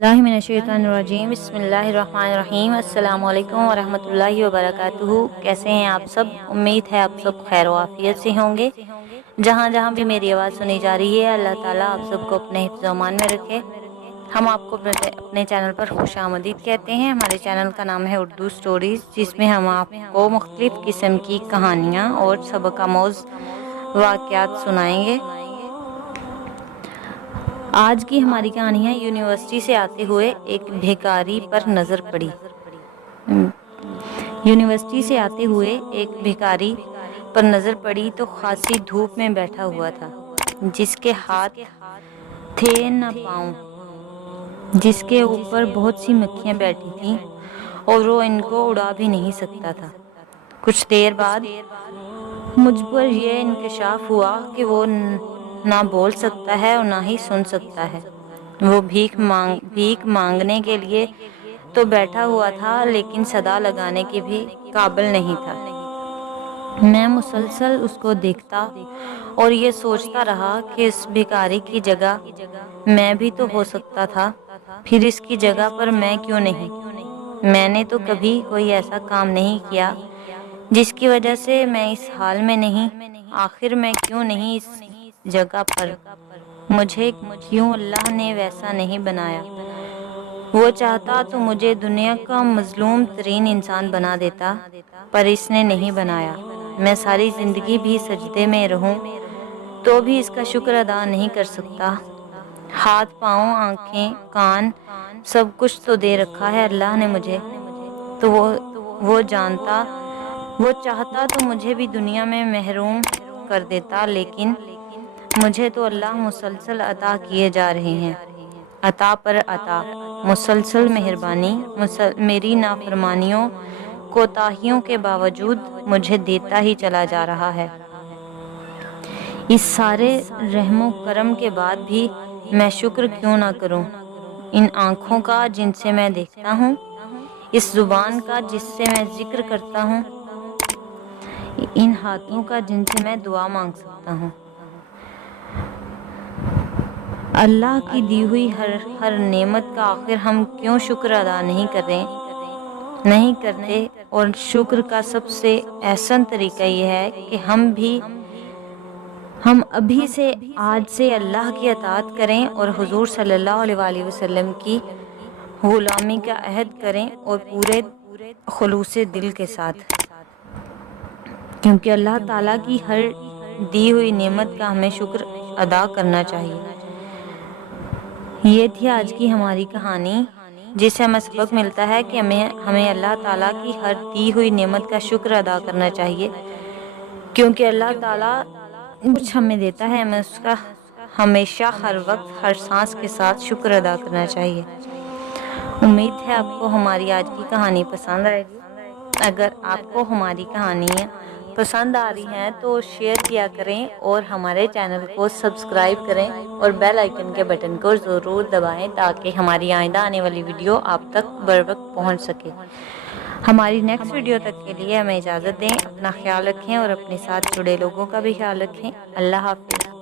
बिस्मिल्लाहिर्रहमानिर्रहीम बिस्मिल्लाहिर्रहमानिर्रहीम अस्सलामु अलैकुम वरहमतुल्लाहि वबरकातुहू। कैसे हैं आप सब? उम्मीद है आप सब खैर आफियत से होंगे। जहाँ जहाँ भी मेरी आवाज़ सुनी जा रही है, अल्लाह ताला आप सबको अपने हिफ्ज़ व अमान में रखे। हम आपको अपने चैनल पर खुशामदीद कहते हैं। हमारे चैनल का नाम है उर्दू स्टोरीज़, जिसमें हम आपको मुख्तलिफ़ किस्म की कहानियाँ और सबक आमोज़ वाक़यात सुनाएंगे। आज की हमारी कहानी है यूनिवर्सिटी से आते हुए एक भिखारी पर नज़र पड़ी। यूनिवर्सिटी से आते हुए एक भिखारी पर नज़र पड़ी तो खासी धूप में बैठा हुआ था, जिसके हाथ थे न पाँव, जिसके ऊपर बहुत सी मक्खियाँ बैठी थीं और वो इनको उड़ा भी नहीं सकता था। कुछ देर बाद मुझ पर यह इंकशाफ हुआ कि वो ना बोल सकता है और ना ही सुन सकता है। वो भीख मांगने के लिए तो बैठा हुआ था, लेकिन सदा लगाने के भी काबिल नहीं था। मैं मुसलसल उसको देखता और ये सोचता रहा कि इस भिखारी की जगह मैं भी तो हो सकता था, फिर इसकी जगह पर मैं क्यों नहीं? मैंने तो कभी कोई ऐसा काम नहीं किया जिसकी वजह से मैं इस हाल में नहीं। आखिर मैं क्यों नहीं इस जगह पर? मुझे क्यों अल्लाह ने वैसा नहीं बनाया? वो चाहता तो मुझे दुनिया का मजलूम तरीन इंसान बना देता, पर इसने नहीं बनाया। मैं सारी ज़िंदगी भी सजदे में रहूं तो भी इसका शुक्र अदा नहीं कर सकता। हाथ पाँव आँखें कान सब कुछ तो दे रखा है अल्लाह ने मुझे। तो वो चाहता तो मुझे भी दुनिया में महरूम कर देता, लेकिन मुझे तो अल्लाह मुसलसल अता किए जा रहे हैं। अता पर अता, मुसलसल मेहरबानी मेरी नाफरमानियों कोताहियों के बावजूद मुझे देता ही चला जा रहा है। इस सारे रहमो करम के बाद भी मैं शुक्र क्यों ना करूं? इन आँखों का जिनसे मैं देखता हूँ, इस ज़ुबान का जिससे मैं जिक्र करता हूँ, इन हाथों का जिनसे मैं दुआ मांग सकता हूँ। अल्लाह की दी हुई हर नेमत का आखिर हम क्यों शुक्र अदा नहीं करते? और शुक्र का सबसे एहसन तरीका यह है कि हम अभी से आज से अल्लाह की अताअत करें और हुजूर सल्लल्लाहु अलैहि वसल्लम की गुलामी का अहद करें, और पूरे खुलूसे दिल के साथ, क्योंकि अल्लाह ताला की हर दी हुई नेमत का हमें शुक्र अदा करना चाहिए। ये थी आज की हमारी कहानी, जिससे हमें सबक मिलता है कि हमें अल्लाह ताला की हर दी हुई नेमत का शुक्र अदा करना चाहिए, क्योंकि अल्लाह ताला कुछ हमें देता है, हमें उसका हमेशा हर वक्त हर सांस के साथ शुक्र अदा करना चाहिए। उम्मीद है आपको हमारी आज की कहानी पसंद आएगी। अगर आपको हमारी कहानियाँ पसंद आ रही हैं तो शेयर किया करें और हमारे चैनल को सब्सक्राइब करें और बेल आइकन के बटन को ज़रूर दबाएं, ताकि हमारी आइंदा आने वाली वीडियो आप तक बर वक्त पहुँच सके। हमारी नेक्स्ट वीडियो तक के लिए हमें इजाज़त दें। अपना ख्याल रखें और अपने साथ जुड़े लोगों का भी ख्याल रखें। अल्लाह हाफ़िज़।